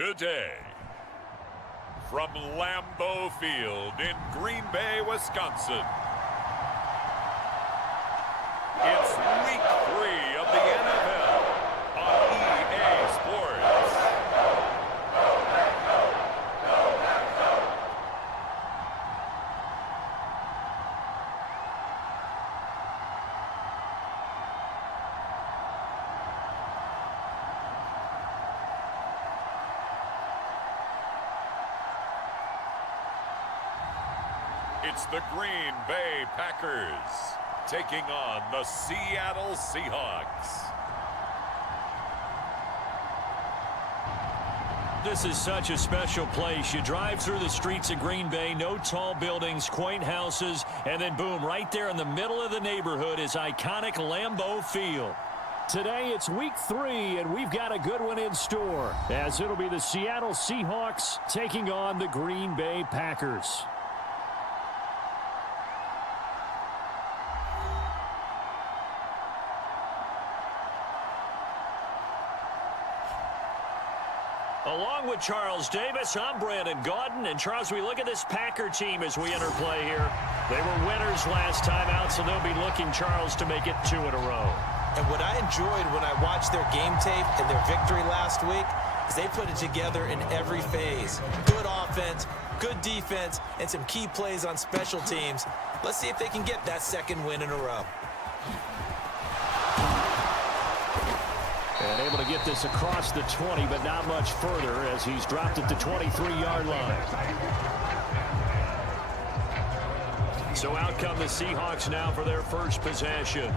today. From Lambeau Field in Green Bay, Wisconsin, it's Week 3 of the NFL on EA Sports. It's the Green Bay Packers taking on the Seattle Seahawks. This is such a special place. You drive through the streets of Green Bay, no tall buildings, quaint houses, and then boom, right there in the middle of the neighborhood is iconic Lambeau Field. Today it's Week 3, and we've got a good one in store, as it'll be the Seattle Seahawks taking on the Green Bay Packers. Along with Charles Davis, I'm Brandon Gaudin. And Charles, we look at this Packer team as we enter play here. They were winners last time out, so they'll be looking, Charles, to make it 2 in a row. And what I enjoyed when I watched their game tape and their victory last week is they put it together in every phase. Good offense, good defense, and some key plays on special teams. Let's see if they can get that 2nd win in a row. And able to get this across the 20, but not much further as he's dropped at the 23-yard line. So out come the Seahawks now for their first possession.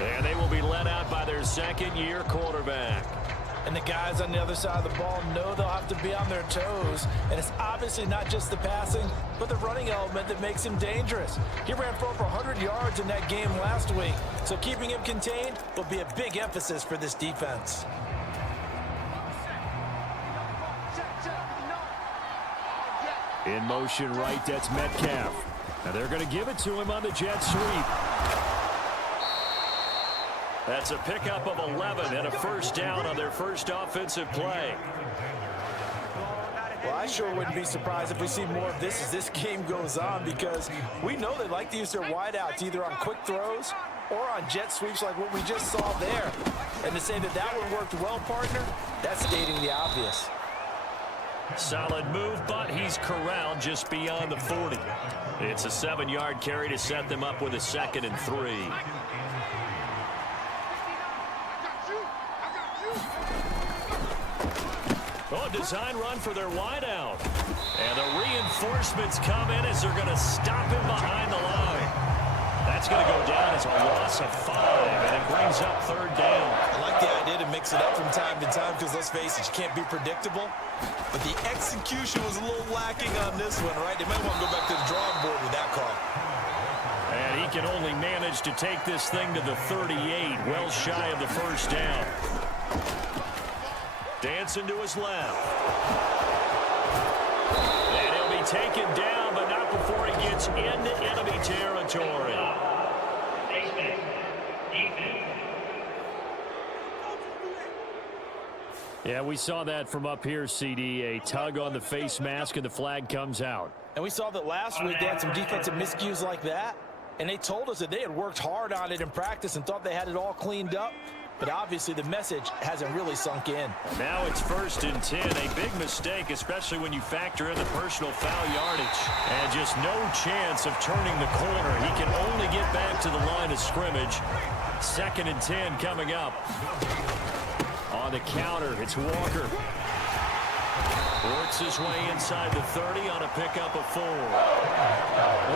And they will be led out by their 2nd-year quarterback. And the guys on the other side of the ball know they'll have to be on their toes. And it's obviously not just the passing, but the running element that makes him dangerous. He ran for over 100 yards in that game last week. So keeping him contained will be a big emphasis for this defense. In motion right, that's Metcalf. Now they're going to give it to him on the jet sweep. That's a pickup of 11 and a first down on their first offensive play. Well, I sure wouldn't be surprised if we see more of this as this game goes on, because we know they like to use their wideouts either on quick throws or on jet sweeps like what we just saw there. And to say that that one worked well, partner, that's stating the obvious. Solid move, but he's corralled just beyond the 40. It's a 7-yard carry to set them up with a 2nd and 3. Oh, design run for their wideout. And the reinforcements come in as they're going to stop him behind the line. That's going to go down as a loss of 5, and it brings up 3rd down. I like the idea to mix it up from time to time because, let's face it, you can't be predictable. But the execution was a little lacking on this one, right? They might want to go back to the drawing board with that call. And he can only manage to take this thing to the 38, well shy of the first down. Dancing to his left. And he'll be taken down, but not before he gets into enemy territory. Yeah, we saw that from up here, CD. A tug on the face mask, and the flag comes out. And we saw that last week they had some defensive miscues like that. And they told us that they had worked hard on it in practice and thought they had it all cleaned up. But obviously the message hasn't really sunk in. Now it's 1st and 10. A big mistake, especially when you factor in the personal foul yardage. And just no chance of turning the corner. He can only get back to the line of scrimmage. 2nd and 10 coming up. On the counter, it's Walker. Works his way inside the 30 on a pickup of 4.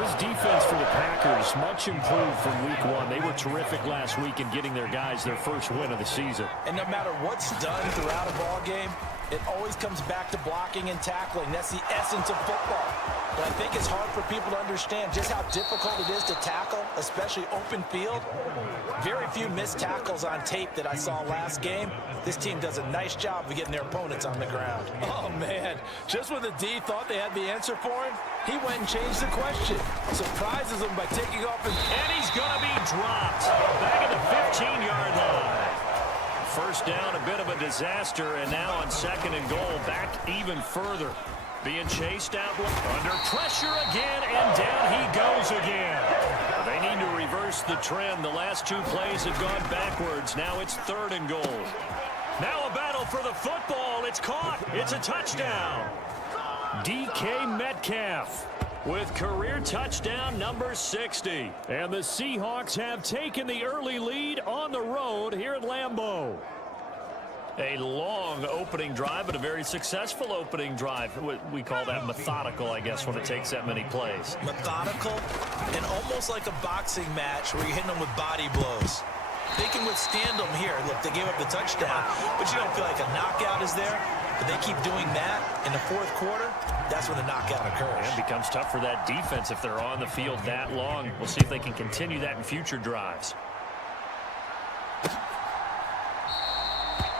This defense for the Packers, much improved from Week 1. They were terrific last week in getting their guys their first win of the season. And no matter what's done throughout a ball game, it always comes back to blocking and tackling. That's the essence of football. But I think it's hard for people to understand just how difficult it is to tackle, especially open field. Very few missed tackles on tape that I saw last game. This team does a nice job of getting their opponents on the ground. Oh, man. Just when the D thought they had the answer for him, he went and changed the question. Surprises him by taking off. And he's going to be dropped. Back at the 15-yard line. first down, a bit of a disaster, and now on 2nd and goal, back even further. Being chased out, under pressure again, and down he goes again. They need to reverse the trend. The last 2 plays have gone backwards. Now it's 3rd and goal. Now a battle for the football. It's caught. It's a touchdown. DK Metcalf with career touchdown number 60. And the Seahawks have taken the early lead on the road here at Lambeau. A long opening drive, but a very successful opening drive. We call that methodical, I guess, when it takes that many plays. Methodical and almost like a boxing match where you're hitting them with body blows. They can withstand them here. Look, they gave up the touchdown, but you don't feel like a knockout is there. But they keep doing that in the 4th quarter. That's when the knockout occurs. And it becomes tough for that defense if they're on the field that long. We'll see if they can continue that in future drives.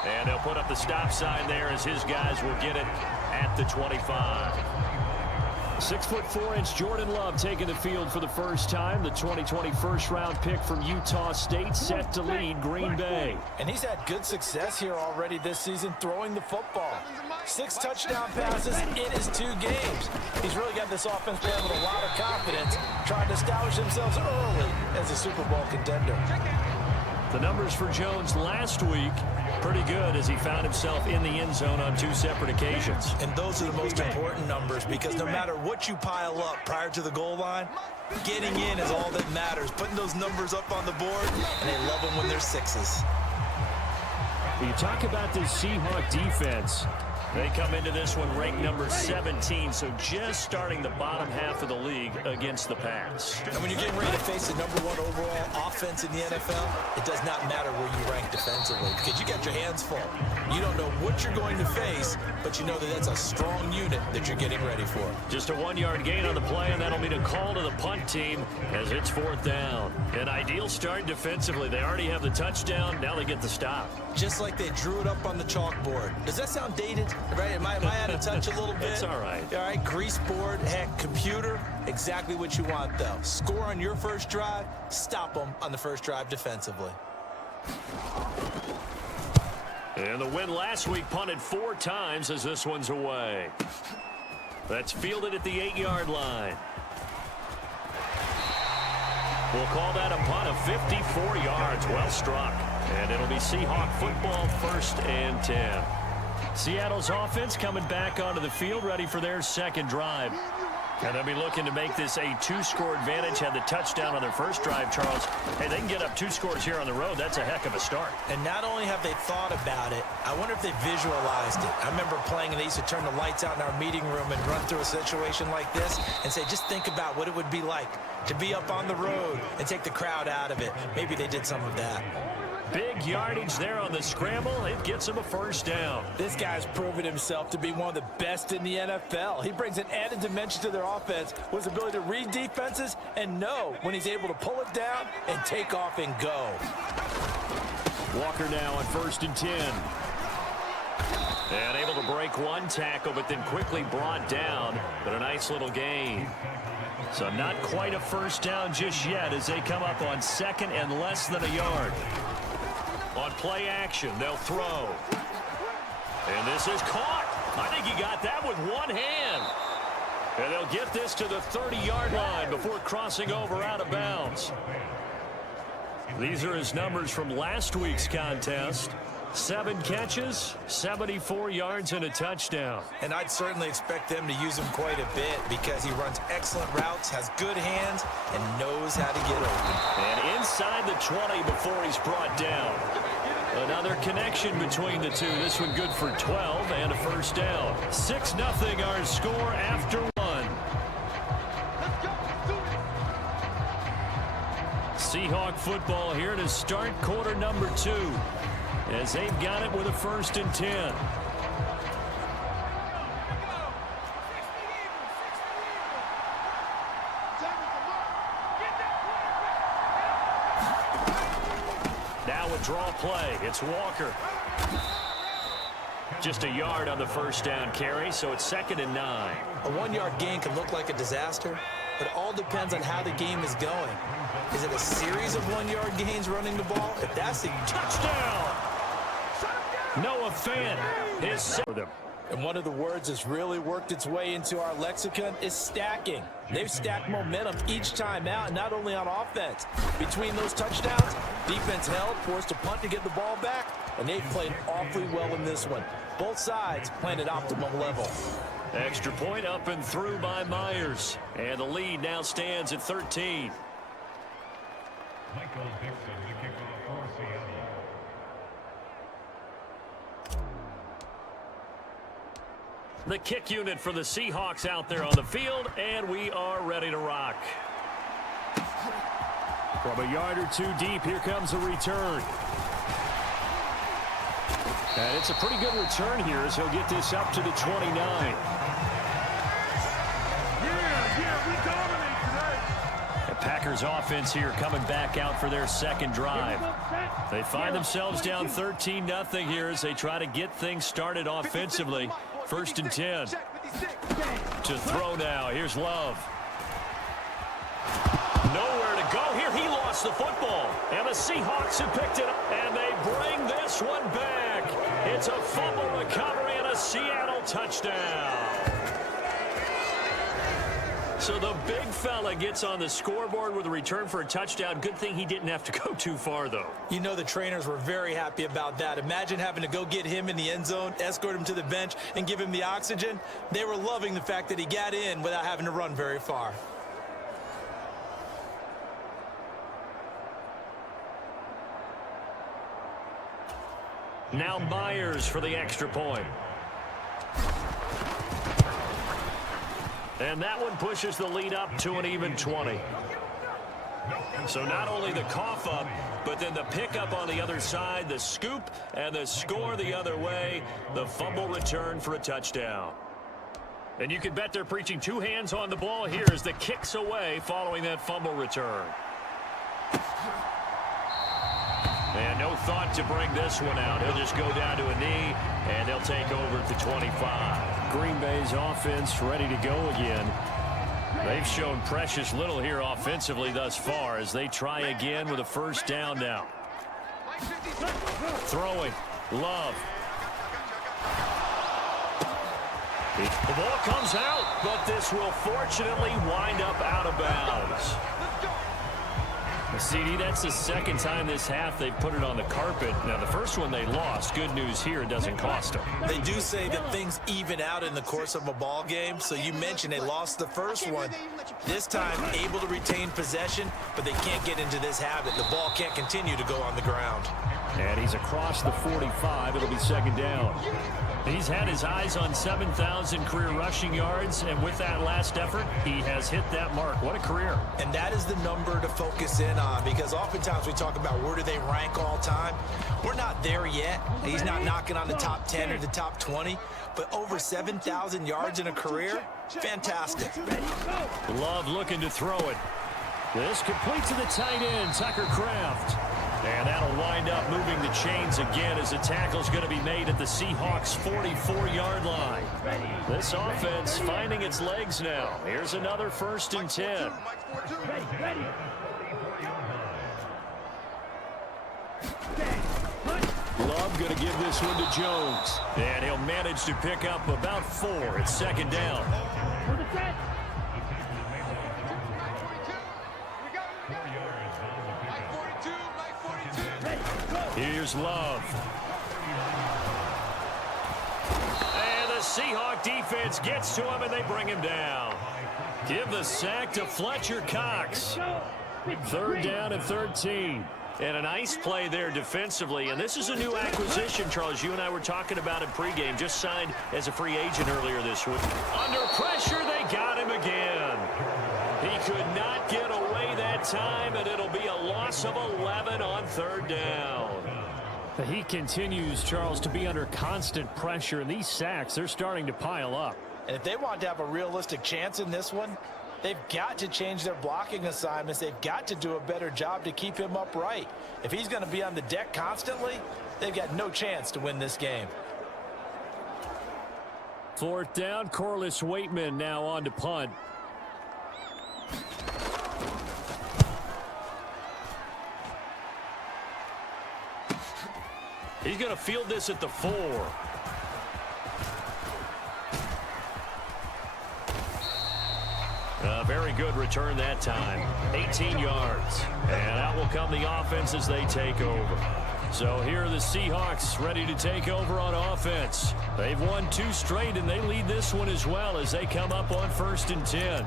And they'll put up the stop sign there as his guys will get it at the 25. 6'4" Jordan Love taking the field for the first time. The 2020 first-round pick from Utah State set to lead Green Bay. And he's had good success here already this season throwing the football. 6 touchdown passes in his 2 games. He's really got this offense playing with a lot of confidence, trying to establish themselves early as a Super Bowl contender. The numbers for Jones last week, pretty good as he found himself in the end zone on 2 separate occasions. And those are the most important numbers because no matter what you pile up prior to the goal line, getting in is all that matters. Putting those numbers up on the board, and they love them when they're 6s. When you talk about this Seahawk defense, they come into this one ranked number 17, so just starting the bottom half of the league against the pass. And when you're getting ready to face the number 1 overall offense in the NFL, it does not matter where you rank defensively because you got your hands full. You don't know what you're going to face, but you know that that's a strong unit that you're getting ready for. Just a 1-yard gain on the play, and that'll mean a call to the punt team as it's 4th down. An ideal start defensively. They already have the touchdown. Now they get the stop. Just like they drew it up on the chalkboard. Does that sound dated? Right? Am I out of touch a little bit? It's all right. All right, grease board, heck, computer, exactly what you want, though. Score on your first drive, stop them on the first drive defensively. And the win last week punted 4 times as this one's away. That's fielded at the 8-yard line. We'll call that a punt of 54 yards. Well struck. And it'll be Seahawk football 1st and 10. Seattle's offense coming back onto the field, ready for their 2nd drive. And they'll be looking to make this a 2-score advantage. Had the touchdown on their first drive, Charles. Hey, they can get up 2 scores here on the road. That's a heck of a start. And not only have they thought about it, I wonder if they visualized it. I remember playing, and they used to turn the lights out in our meeting room and run through a situation like this and say, just think about what it would be like to be up on the road and take the crowd out of it. Maybe they did some of that. Big yardage there on the scramble. It gets him a 1st down. This guy's proven himself to be one of the best in the NFL. He brings an added dimension to their offense with his ability to read defenses and know when he's able to pull it down and take off and go. Walker now on 1st and 10. And able to break 1 tackle, but then quickly brought down. But a nice little gain. So not quite a 1st down just yet as they come up on 2nd and less than a yard. On play action, they'll throw. And this is caught. I think he got that with 1 hand. And they'll get this to the 30-yard line before crossing over out of bounds. These are his numbers from last week's contest. 7 catches, 74 yards, and a touchdown. And I'd certainly expect them to use him quite a bit because he runs excellent routes, has good hands, and knows how to get open. And inside the 20 before he's brought down. Another connection between the 2. This one good for 12 and a 1st down. 6-0 our score after 1. Seahawk football here to start quarter number 2. As they've got it with a 1st and 10. Now a draw play. It's Walker. Just a yard on the 1st down carry, so it's 2nd and 9. A 1-yard gain can look like a disaster, but it all depends on how the game is going. Is it a series of 1-yard gains running the ball? If that's the touchdown! Noah Fant is for them. And one of the words that's really worked its way into our lexicon is stacking. They've stacked momentum each time out, and not only on offense. Between those touchdowns, defense held, forced a punt to get the ball back, and they've played awfully well in this one. Both sides playing at optimum level. Extra point up and through by Myers. And the lead now stands at 13. Michael Dixon to kick off for Seattle. The kick unit for the Seahawks out there on the field, and we are ready to rock. From a yard or two deep, here comes a return. And it's a pretty good return here as he'll get this up to the 29. We dominate today. The Packers offense here coming back out for their second drive. They find themselves down 13-0 here as they try to get things started offensively. 1st and 10. To throw now. Here's Love. Nowhere to go here. He lost the football. And the Seahawks have picked it up. And they bring this one back. It's a fumble recovery and a Seattle touchdown. So the big fella gets on the scoreboard with a return for a touchdown. Good thing he didn't have to go too far, though. You know the trainers were very happy about that. Imagine having to go get him in the end zone, escort him to the bench, and give him the oxygen. They were loving the fact that he got in without having to run very far. Now Myers for the extra point. And that one pushes the lead up to an even 20. So not only the cough up, but then the pickup on the other side, the scoop, and the score the other way, the fumble return for a touchdown. And you can bet they're preaching two hands on the ball here as the kicks away following that fumble return. And no thought to bring this one out. He'll just go down to a knee, and they'll take over at the 25. Green Bay's offense ready to go again. They've shown precious little here offensively thus far as they try again with a first down now. Throwing. Love. The ball comes out, but this will fortunately wind up out of bounds. CD, that's the second time this half they've put it on the carpet. Now, the first one they lost. Good news here, it doesn't cost them. They do say that things even out in the course of a ball game. So you mentioned they lost the first one. This time, able to retain possession, but they can't get into this habit. The ball can't continue to go on the ground. And he's across the 45. It'll be second down. He's had his eyes on 7,000 career rushing yards, and with that last effort, he has hit that mark. What a career. And that is the number to focus in on, because oftentimes we talk about where do they rank all time. We're not there yet. He's not knocking on the top 10 or the top 20, but over 7,000 yards in a career, fantastic. Love looking to throw it. This complete to the tight end, Tucker Kraft. And that'll wind up moving the chains again as the tackle's going to be made at the Seahawks' 44-yard line. This offense finding its legs now. Here's another 1st and 10. Love going to give this one to Jones. And he'll manage to pick up about 4. It's second down. Here's Love. And the Seahawk defense gets to him, and they bring him down. Give the sack to Fletcher Cox. 3rd down and 13. And a nice play there defensively. And this is a new acquisition, Charles. You and I were talking about it pregame. Just signed as a free agent earlier this week. Under pressure, they got him again. He could not get away that time, and it'll be a loss of 11 on 3rd down. He continues, Charles, to be under constant pressure, and these sacks, they're starting to pile up. And if they want to have a realistic chance in this one, they've got to change their blocking assignments. They've got to do a better job to keep him upright. If he's going to be on the deck constantly, they've got no chance to win this game. 4th down, Corliss Waitman now on to punt. He's going to field this at the 4. A very good return that time. 18 yards. And out will come the offense as they take over. So here are the Seahawks ready to take over on offense. They've won 2 straight, and they lead this one as well as they come up on 1st and 10.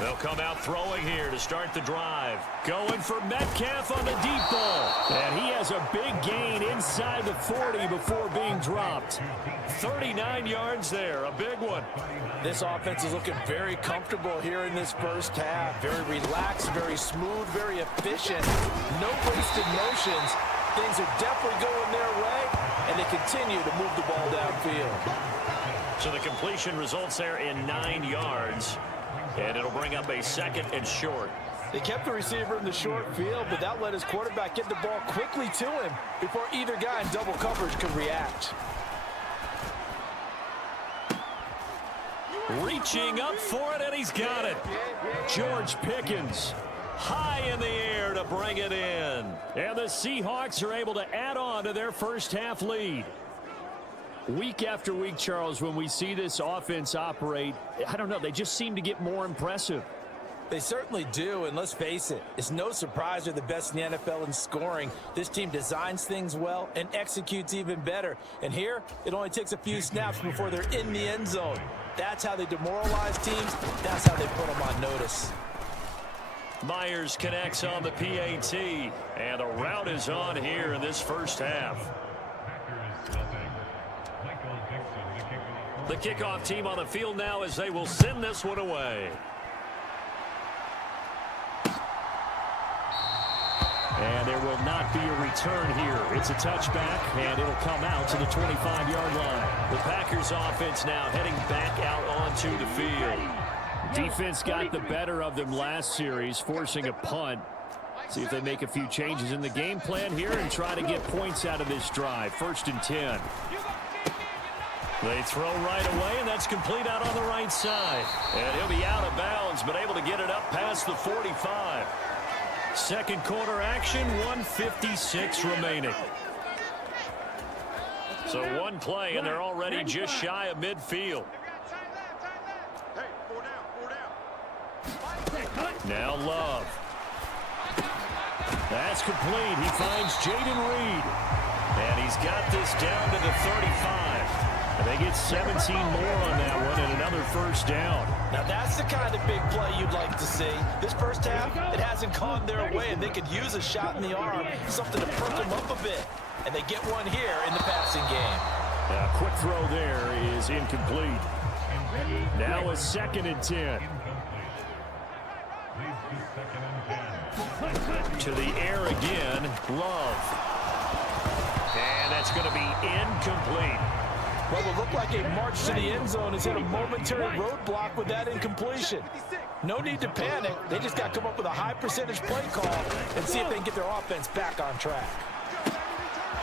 They'll come out throwing here to start the drive. Going for Metcalf on the deep ball. And he has a big gain inside the 40 before being dropped. 39 yards there, a big one. This offense is looking very comfortable here in this first half. Very relaxed, very smooth, very efficient. No wasted motions. Things are definitely going their way, and they continue to move the ball downfield. So the completion results there in 9 yards. And it'll bring up a 2nd and short. They kept the receiver in the short field, but that let his quarterback get the ball quickly to him before either guy in double coverage could react. Reaching up for it, and he's got it. George Pickens high in the air to bring it in. And the Seahawks are able to add on to their first half lead. Week after week, Charles, when we see this offense operate, I don't know, they just seem to get more impressive. They certainly do, and let's face it, it's no surprise they're the best in the NFL in scoring. This team designs things well and executes even better. And here, it only takes a few snaps before they're in the end zone. That's how they demoralize teams. That's how they put them on notice. Myers connects on the PAT, and the route is on here in this first half. The kickoff team on the field now as they will send this one away. And there will not be a return here. It's a touchback, and it'll come out to the 25-yard line. The Packers offense now heading back out onto the field. Defense got the better of them last series, forcing a punt. See if they make a few changes in the game plan here and try to get points out of this drive. 1st and 10. They throw right away, and that's complete out on the right side. And he'll be out of bounds, but able to get it up past the 45. Second quarter action, 1:56 remaining. So one play, and they're already just shy of midfield. Now Love. That's complete. He finds Jaden Reed. And he's got this down to the 35. And they get 17 more on that one and another first down. Now that's the kind of big play you'd like to see. This first half, it hasn't gone their way, and they could use a shot in the arm, something to perk them up a bit. And they get one here in the passing game. A quick throw there is incomplete. Now a 2nd and 10. To the air again, Love. And that's going to be incomplete. What will look like a march to the end zone has hit a momentary roadblock with that incompletion. No need to panic. They just got to come up with a high percentage play call and see if they can get their offense back on track.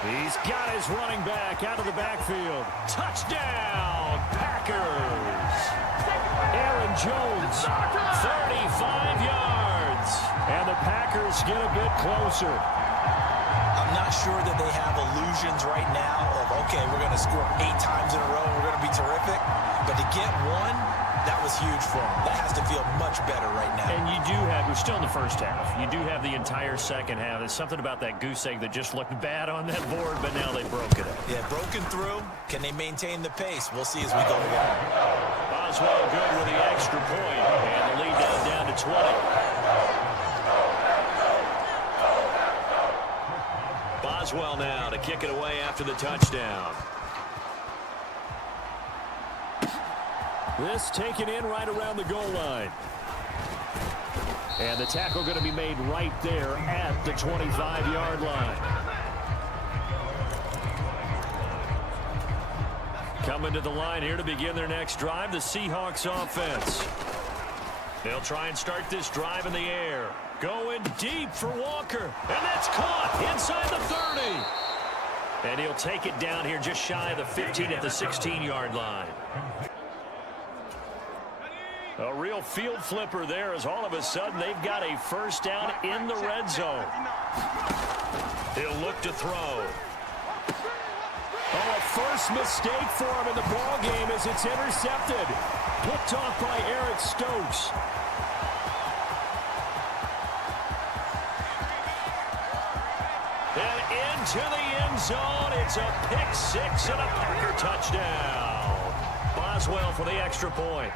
He's got his running back out of the backfield. Touchdown, Packers. Aaron Jones, 35 yards. And the Packers get a bit closer. I'm not sure that they have illusions right now of, okay, we're going to score 8 times in a row and we're going to be terrific. But to get one, that was huge for them. That has to feel much better right now. And you do have, we're still in the first half. You do have the entire second half. There's something about that goose egg that just looked bad on that board, but now they broke it up. Yeah, broken through. Can they maintain the pace? We'll see as we go along. Boswell good with the extra point, and the lead down to 20. Boswell now to kick it away after the touchdown. This taken in right around the goal line. And the tackle going to be made right there at the 25-yard line. Coming to the line here to begin their next drive, the Seahawks offense. They'll try and start this drive in the air. Going deep for Walker. And that's caught inside the 30. And he'll take it down here just shy of the 15 at the 16-yard line. little field flipper there as all of a sudden they've got a first down in the red zone. He'll look to throw. Oh, a first mistake for him in the ball game as it's intercepted. Picked off by Eric Stokes. And into the end zone. It's a pick six and a Packer touchdown. Boswell for the extra point.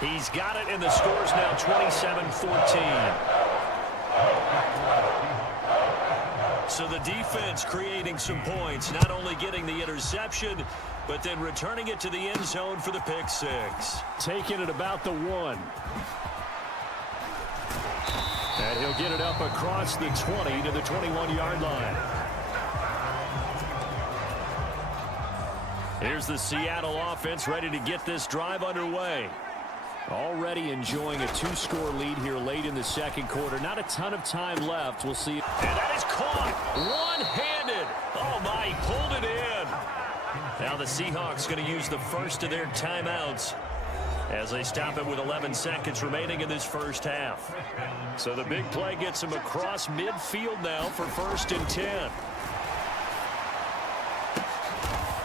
He's got it, and the score's now 27-14. So the defense creating some points, not only getting the interception, but then returning it to the end zone for the pick six. Taking it about the 1. And he'll get it up across the 20 to the 21-yard line. Here's the Seattle offense ready to get this drive underway. Already enjoying a 2-score lead here late in the second quarter. Not a ton of time left. We'll see. And that is caught one-handed. Oh, my, he pulled it in. Now the Seahawks going to use the first of their timeouts as they stop it with 11 seconds remaining in this first half. So the big play gets him across midfield now for 1st and 10.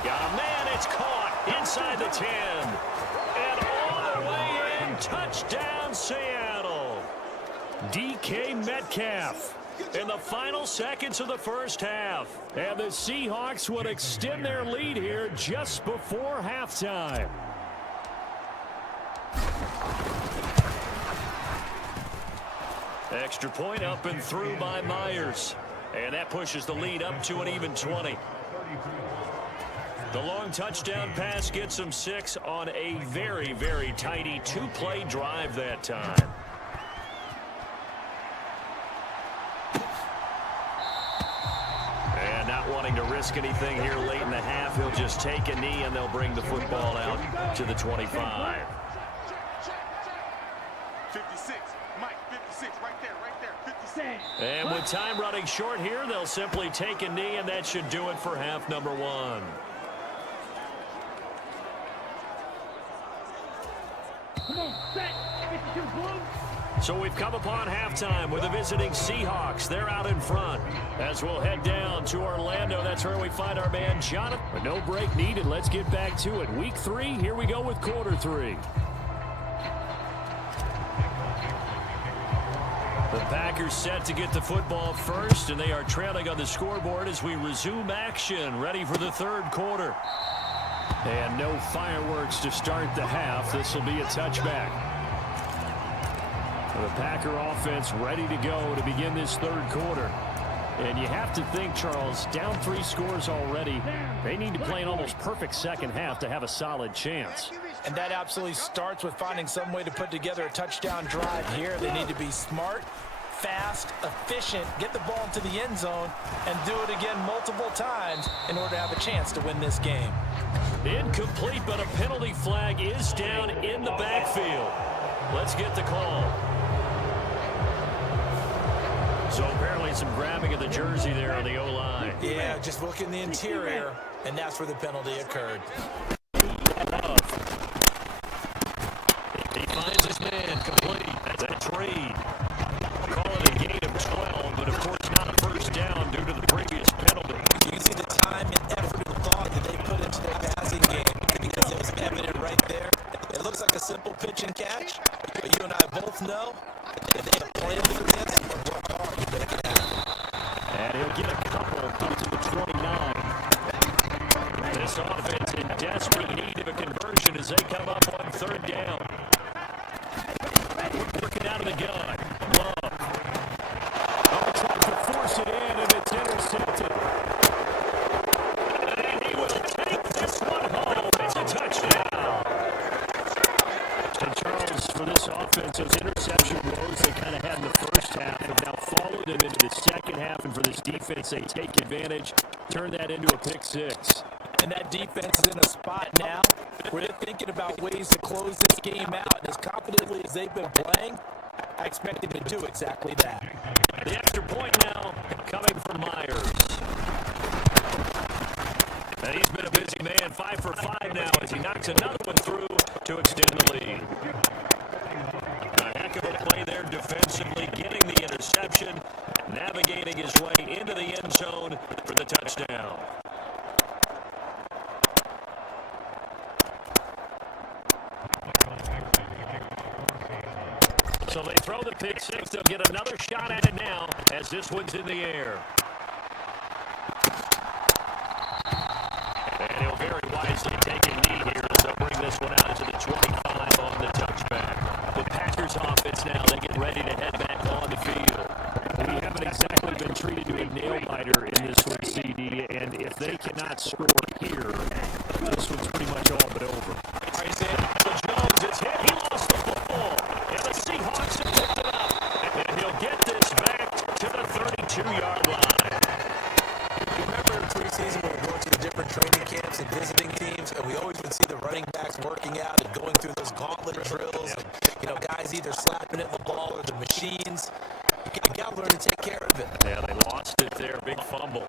Got a man. It's caught inside the 10. And all the way in. Touchdown, Seattle. DK Metcalf in the final seconds of the first half. And the Seahawks would extend their lead here just before halftime. Extra point up and through by Myers. And that pushes the lead up to an even 20. The long touchdown pass gets him 6 on a very, very tidy 2-play drive that time. And not wanting to risk anything here late in the half, he'll just take a knee and they'll bring the football out to the 25. 56, Mike, 56, right there, 56. And with time running short here, they'll simply take a knee, and that should do it for half number 1. So we've come upon halftime with the visiting Seahawks. They're out in front. As we'll head down to Orlando, that's where we find our man Jonathan. But no break needed. Let's get back to it. Week 3, here we go with quarter 3. The Packers set to get the football first, and they are trailing on the scoreboard as we resume action, ready for the third quarter. And no fireworks to start the half. This will be a touchback. The Packer offense ready to go to begin this third quarter. And you have to think, Charles, down 3 scores already. They need to play an almost perfect second half to have a solid chance. And that absolutely starts with finding some way to put together a touchdown drive here. They need to be smart, fast, efficient, get the ball into the end zone, and do it again multiple times in order to have a chance to win this game. Incomplete, but a penalty flag is down in the backfield. Let's get the call. So apparently some grabbing of the jersey there on the O-line. Yeah, just look in the interior, and that's where the penalty occurred. He finds his man complete. That's a trade. Call it a gain of 12, but of course not a first down due to the previous penalty. You can see the time and effort and thought that they put into their passing game because it was evident right there. It looks like a simple pitch and catch, but you and I both know that they have planned for this and work hard to make it happen. And he'll get a couple to the 29. This offense in desperate need of a conversion as they come up on third down. Working out of the gun. Love. Oh, trying to force it in, and it's intercepted. And he will take this one home. It's a touchdown. And Charles, for this offense, those interception woes they kind of had in the first half have now followed them into the second half, and for this defense, they take advantage, turn that into a pick six. And that defense is in a spot now where they're thinking about ways to close this game out. And as confidently as they've been playing, I expect them to do exactly that. The extra point now coming from Myers. And he's been a busy man, 5 for 5 now as he knocks another one through to extend the lead. A heck of a play there defensively, getting the interception, navigating his way into the end zone for the touchdown. So they throw the pick six. They'll get another shot at it now as this one's in the air. And he'll very wisely take a knee here as they'll bring this one out to the 25 on the touchback. The Packers offense now, they get ready to head back on the field. We haven't exactly been treated to a nail-biter in this one, CD, and if they cannot score here, this one's pretty much all but over. All right, Sam. So Jones is hit. He lost the football. And the Seahawks have picked it up. And he'll get this back to the 32-yard line. You remember in preseason when we were going to the different training camps and visiting teams, and we always would see the running backs working out and going through those gauntlet drills. And, you know, guys either slapping at the ball or the machines. You got to learn to take care of it. Yeah, they lost it there. Big fumble.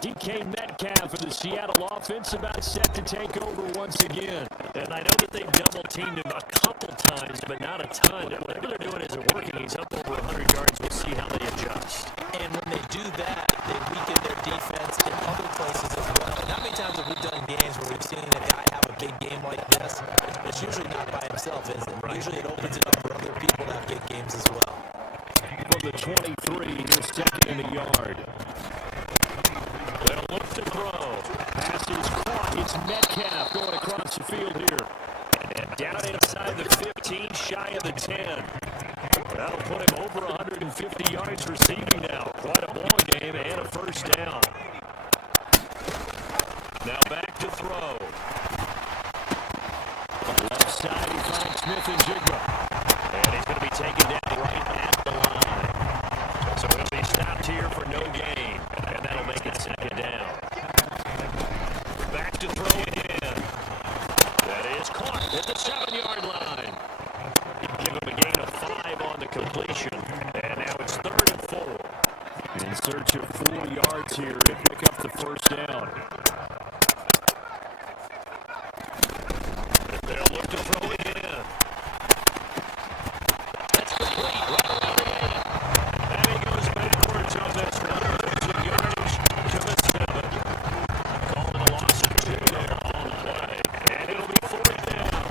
DK Metcalf for the Seattle offense about set to take over once again. And I know that they've double-teamed him a couple times, but not a ton. Whatever they're doing isn't working. He's up over 100 yards. We'll see how they adjust. And when they do that, they weaken their defense in other places as well. And how many times have we done games where we've seen a guy have a big game like this? It's usually not by himself, is it? Right. Usually it opens it up for other people to have big games as well. From the 23, here's second in the yard. They'll look to throw. Pass is caught. It's Metcalf going across the field here. And down inside the 15, shy of the 10. That'll put him over 150 yards receiving now. Quite a ball game and a first down. Now back to throw. Left side, he finds Smith and Jigba. And he's going to be taken down right at the line. So he'll be stopped here for no gain. And that'll make it second down. Back to throw again. That is caught at the 7-yard line. Give him a gain of 5 on the completion. And now it's 3rd and 4. In search of 4 yards here to pick up the first down. They'll look to throw it in. That's complete right around the 8. And he goes backwards on this one. 2 yardage to the 7. Calling a loss of 2 there on the play. And it'll be 4th down.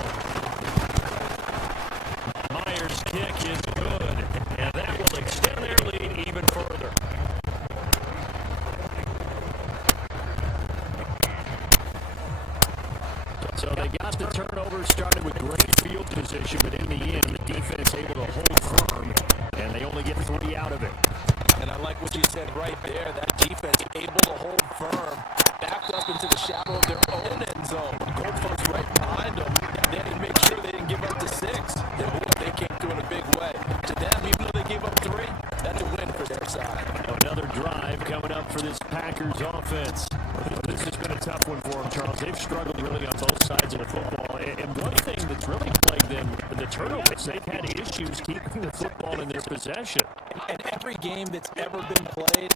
Myers' kick is good. And that will extend their lead even further. So they got the turnover, started with great field position, but in the end, the defense able to hold firm, and they only get 3 out of it. And I like what you said right there. That defense able to hold firm, backed up into the shadow of their own end zone. Goalpost right behind them. They had to make sure they didn't give up to 6. They came through in a big way. To them, even though they gave up 3, that's a win for their side. Another drive coming up for this Packers offense. This has been a tough one for them, Charles. They've struggled really on both sides of the football. And one thing that's really plagued them, the turnovers, they've had issues keeping the football in their possession. And every game that's ever been played,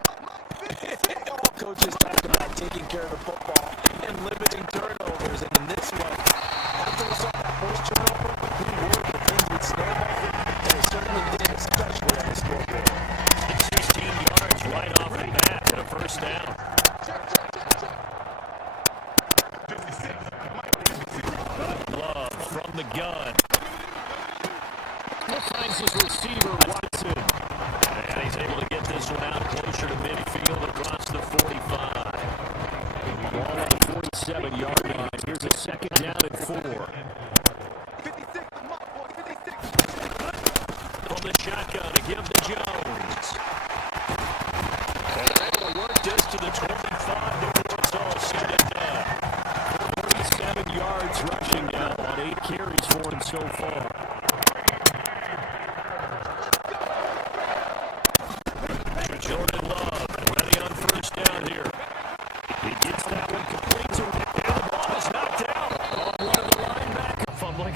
all coaches talk about taking care of the football and limiting turnovers. And in this one, after we saw that first turnover, we worried that things would snowball. And they certainly did, especially on the scoreboard. 16 yards right off the bat and a first down. Love from the gun. He finds his receiver, Watson. And he's able to get this one out closer to midfield across the 45. Ball on the 47-yard line. Here's a second down and 4. From the shotgun to give to Jones. And they're able to work this to the 25 before it's all said and done. 47 yards rushing now on 8 carries for him so far. Jordan Love ready on first down here. He gets that one complete to him. And the ball is knocked down on one of the linebackers. Fumbling.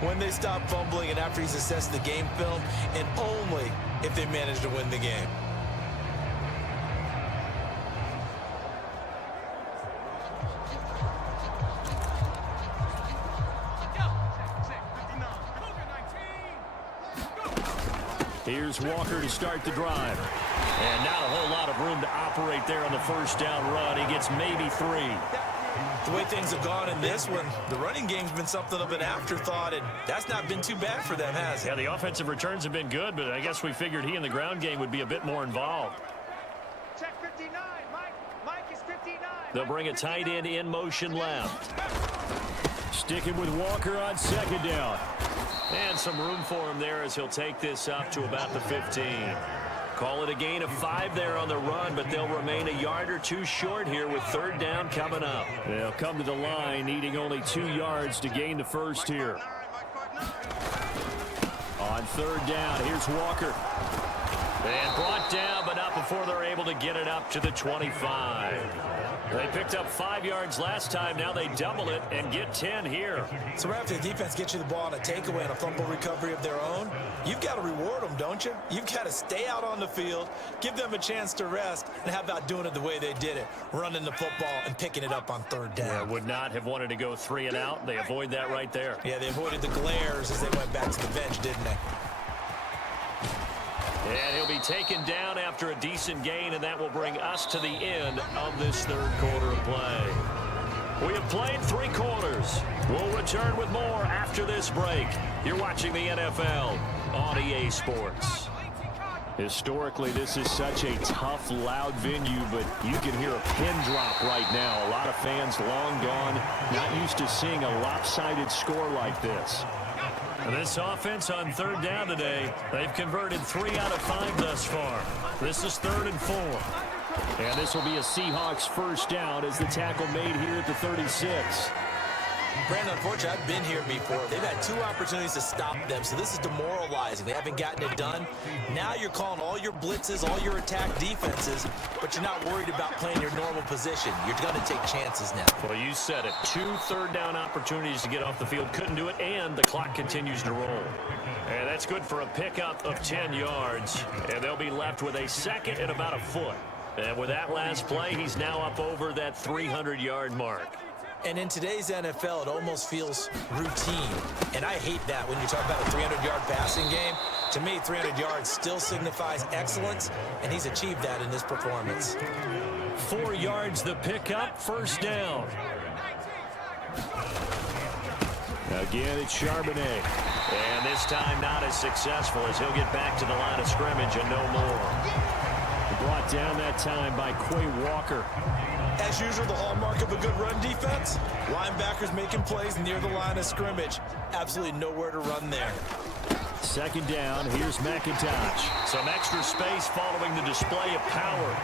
When they stop fumbling and after he's assessed the game film, and only if they manage to win the game. Here's Walker to start the drive. And not a whole lot of room to operate there on the first down run. He gets maybe 3. The way things have gone in this one, the running game's been something of an afterthought, and that's not been too bad for them, has it? Yeah, the offensive returns have been good, but I guess we figured he in the ground game would be a bit more involved. Check 59, Mike. Mike is 59. They'll bring a tight end in motion left. Sticking with Walker on second down. And some room for him there as he'll take this up to about the 15. Call it a gain of 5 there on the run, but they'll remain a yard or 2 short here with third down coming up. They'll come to the line needing only 2 yards to gain the first here. On third down, here's Walker. And brought down, but not before they're able to get it up to the 25. They picked up 5 yards last time. Now they double it and get 10 here. So right after the defense gets you the ball on a takeaway and a fumble recovery of their own, you've got to reward them, don't you? You've got to stay out on the field, give them a chance to rest, and how about doing it the way they did it, running the football and picking it up on third down. Yeah, would not have wanted to go 3 and out. They avoid that right there. Yeah, they avoided the glares as they went back to the bench, didn't they? And he'll be taken down after a decent gain, and that will bring us to the end of this third quarter of play. We have played 3 quarters. We'll return with more after this break. You're watching the NFL on EA Sports. Historically, this is such a tough, loud venue, but you can hear a pin drop right now. A lot of fans long gone, not used to seeing a lopsided score like this. This offense on third down today, they've converted 3 out of 5 thus far. This is 3rd and 4. And this will be a Seahawks first down as the tackle made here at the 36. Brandon, unfortunately, I've been here before. They've had 2 opportunities to stop them, so this is demoralizing. They haven't gotten it done. Now you're calling all your blitzes, all your attack defenses, but you're not worried about playing your normal position. You're going to take chances now. Well, you said it. 2 third down opportunities to get off the field. Couldn't do it, and the clock continues to roll. And that's good for a pickup of 10 yards, and they'll be left with a 2nd and about a foot. And with that last play, he's now up over that 300-yard mark. And in today's NFL, it almost feels routine. And I hate that when you talk about a 300-yard passing game. To me, 300 yards still signifies excellence, and he's achieved that in this performance. 4 yards the pickup, first down. Again, it's Charbonnet. And this time not as successful as he'll get back to the line of scrimmage and no more. Brought down that time by Quay Walker. As usual, the hallmark of a good run defense, linebackers making plays near the line of scrimmage. Absolutely nowhere to run there. Second down, here's McIntosh. Some extra space following the display of power.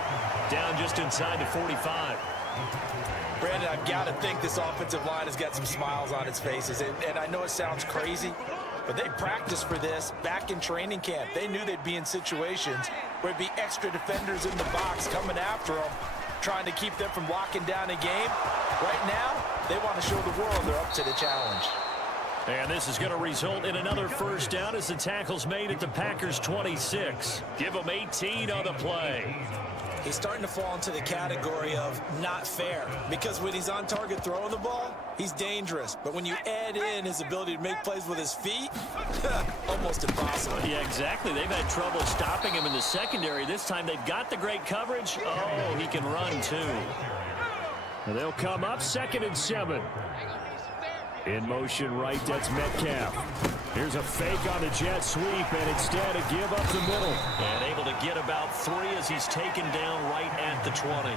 Down just inside the 45. Brandon, I've got to think this offensive line has got some smiles on its faces. And I know it sounds crazy, but they practiced for this back in training camp. They knew they'd be in situations where there'd be extra defenders in the box coming after them, trying to keep them from locking down a game. Right now, they want to show the world they're up to the challenge. And this is going to result in another first down as the tackle's made at the Packers' 26. Give them 18 on the play. He's starting to fall into the category of not fair, because when he's on target throwing the ball, he's dangerous. But when you add in his ability to make plays with his feet, almost impossible. Yeah, exactly. They've had trouble stopping him in the secondary. This time they've got the great coverage. Oh, he can run too. And they'll come up 2nd and 7. In motion right, that's Metcalf. Here's a fake on the jet sweep, and instead a give up the middle. And able to get about 3 as he's taken down right at the 20.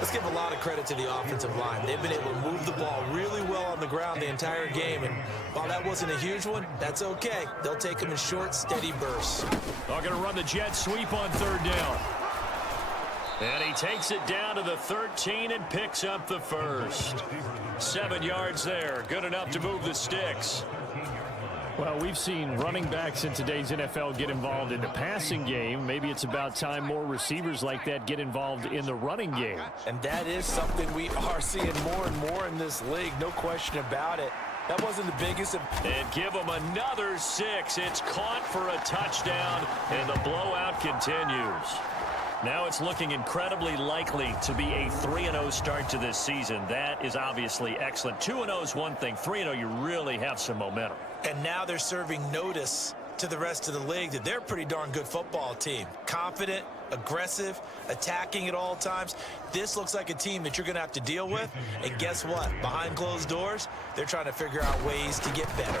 Let's give a lot of credit to the offensive line. They've been able to move the ball really well on the ground the entire game, and while that wasn't a huge one, that's okay. They'll take them in short, steady bursts. They're going to run the jet sweep on third down. And he takes it down to the 13 and picks up the first. 7 yards there. Good enough to move the sticks. Well, we've seen running backs in today's NFL get involved in the passing game. Maybe it's about time more receivers like that get involved in the running game. And that is something we are seeing more and more in this league. No question about it. That wasn't the biggest. And give them another 6. It's caught for a touchdown, and the blowout continues. Now it's looking incredibly likely to be a 3-0 start to this season. That is obviously excellent. 2-0 is one thing. 3-0, you really have some momentum. And now they're serving notice to the rest of the league that they're a pretty darn good football team. Confident, aggressive, attacking at all times. This looks like a team that you're going to have to deal with. And guess what? Behind closed doors, they're trying to figure out ways to get better.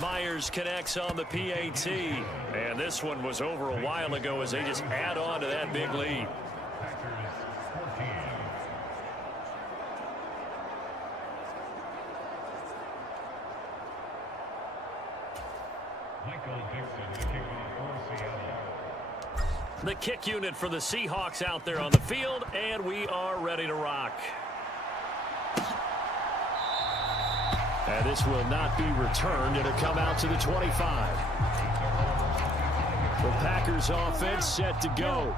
Myers connects on the PAT. And this one was over a while ago as they just add on to that big lead. The kick unit for the Seahawks out there on the field, and we are ready to rock. And this will not be returned. It'll come out to the 25. The Packers offense set to go.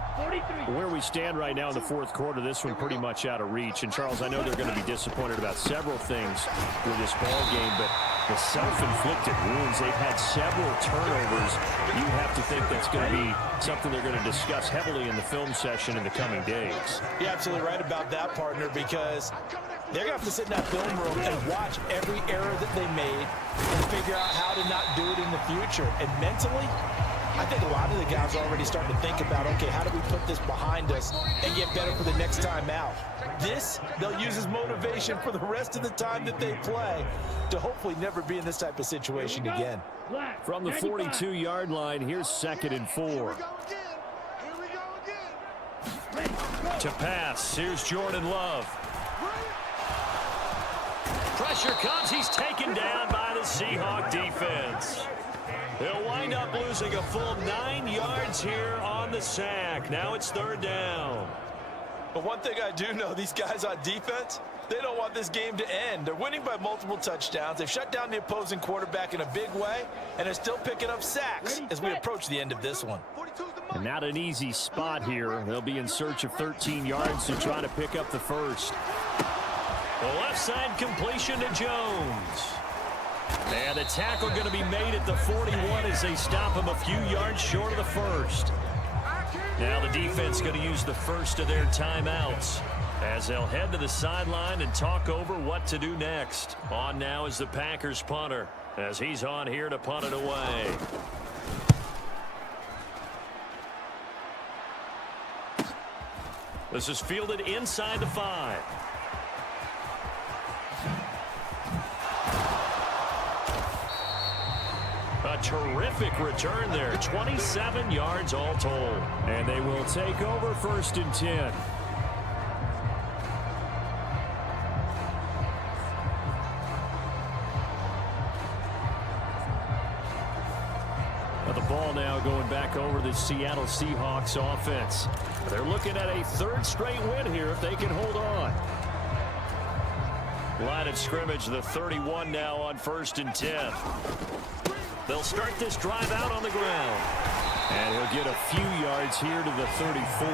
Where we stand right now in the fourth quarter, this one pretty much out of reach. And, Charles, I know they're going to be disappointed about several things with this ball game, but the self-inflicted wounds, they've had several turnovers. You have to think that's going to be something they're going to discuss heavily in the film session in the coming days. You're absolutely right about that, partner, because they're going to have to sit in that film room and watch every error that they made and figure out how to not do it in the future. And mentally, I think a lot of the guys are already starting to think about, okay, how do we put this behind us and get better for the next time out? This, they'll use as motivation for the rest of the time that they play to hopefully never be in this type of situation again. From the 42-yard line, here's 2nd and 4. To pass, here's Jordan Love. Pressure comes, he's taken down by the Seahawk defense. They'll wind up losing a full 9 yards here on the sack. Now it's 3rd down. But one thing I do know, these guys on defense, they don't want this game to end. They're winning by multiple touchdowns. They've shut down the opposing quarterback in a big way, and they're still picking up sacks as we approach the end of this one. And not an easy spot here. They'll be in search of 13 yards to try to pick up the first. The left side completion to Jones. And the tackle going to be made at the 41 as they stop him a few yards short of the first. Now the defense going to use the first of their timeouts as they'll head to the sideline and talk over what to do next. On now is the Packers punter as he's on here to punt it away. This is fielded inside the 5. A terrific return there. 27 yards all told. And they will take over 1st and 10. The ball now going back over the Seattle Seahawks offense. They're looking at a 3rd straight win here if they can hold on. Line of scrimmage, the 31 now on 1st and 10. They'll start this drive out on the ground. And he'll get a few yards here to the 34.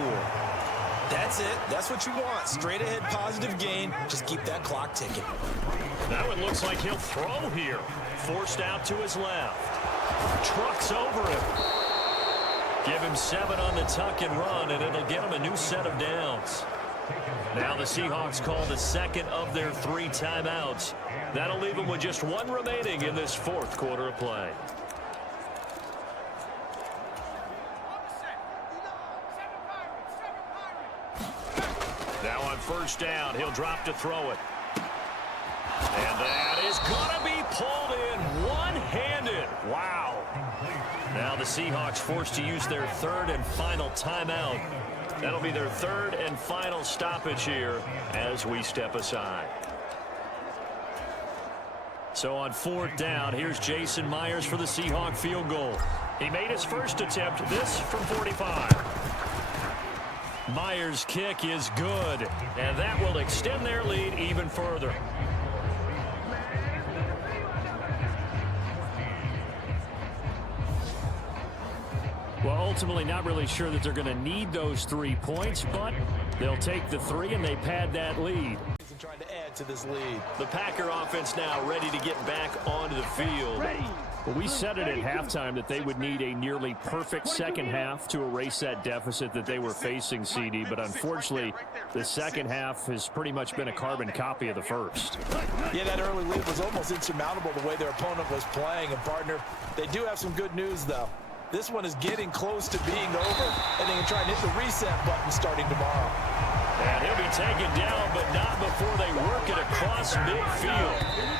That's it. That's what you want. Straight ahead positive gain. Just keep that clock ticking. Now it looks like he'll throw here. Forced out to his left. Trucks over him. Give him 7 on the tuck and run, and it'll get him a new set of downs. Now the Seahawks call the 2nd of their 3 timeouts. That'll leave them with just 1 remaining in this 4th quarter of play. Now on 1st down, he'll drop to throw it. And that is going to be pulled in one-handed. Wow. Now the Seahawks forced to use their 3rd and final timeout. That'll be their 3rd and final stoppage here as we step aside. So on 4th down, here's Jason Myers for the Seahawk field goal. He made his first attempt, this from 45. Myers' kick is good, and that will extend their lead even further. Well, ultimately not really sure that they're going to need those 3 points, but they'll take the 3 and they pad that lead. Trying to add to this lead. The Packer offense now ready to get back onto the field. Well, we said it at halftime that they would need a nearly perfect second half to erase that deficit that they were facing, CD. But unfortunately, the second half has pretty much been a carbon copy of the first. Yeah, that early lead was almost insurmountable the way their opponent was playing. And, partner, they do have some good news, though. This one is getting close to being over, and they can try and hit the reset button starting tomorrow. And he'll be taken down, but not before they work it across midfield.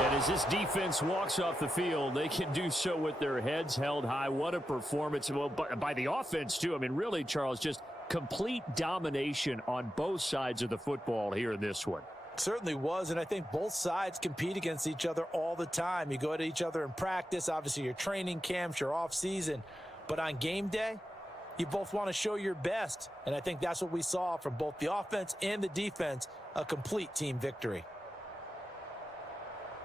And as this defense walks off the field, they can do so with their heads held high. What a performance by the offense, too. I mean, really, Charles, just complete domination on both sides of the football here in this one. Certainly was, and I think both sides compete against each other all the time. You go at each other in practice, obviously your training camps, your off-season. But on game day, you both want to show your best. And I think that's what we saw from both the offense and the defense, a complete team victory.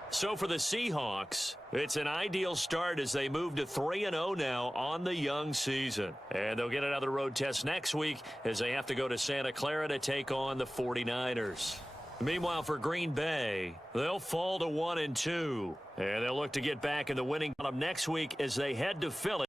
So for the Seahawks, it's an ideal start as they move to 3-0 now on the young season. And they'll get another road test next week as they have to go to Santa Clara to take on the 49ers. Meanwhile, for Green Bay, they'll fall to 1-2. And they'll look to get back in the winning column next week as they head to Philly.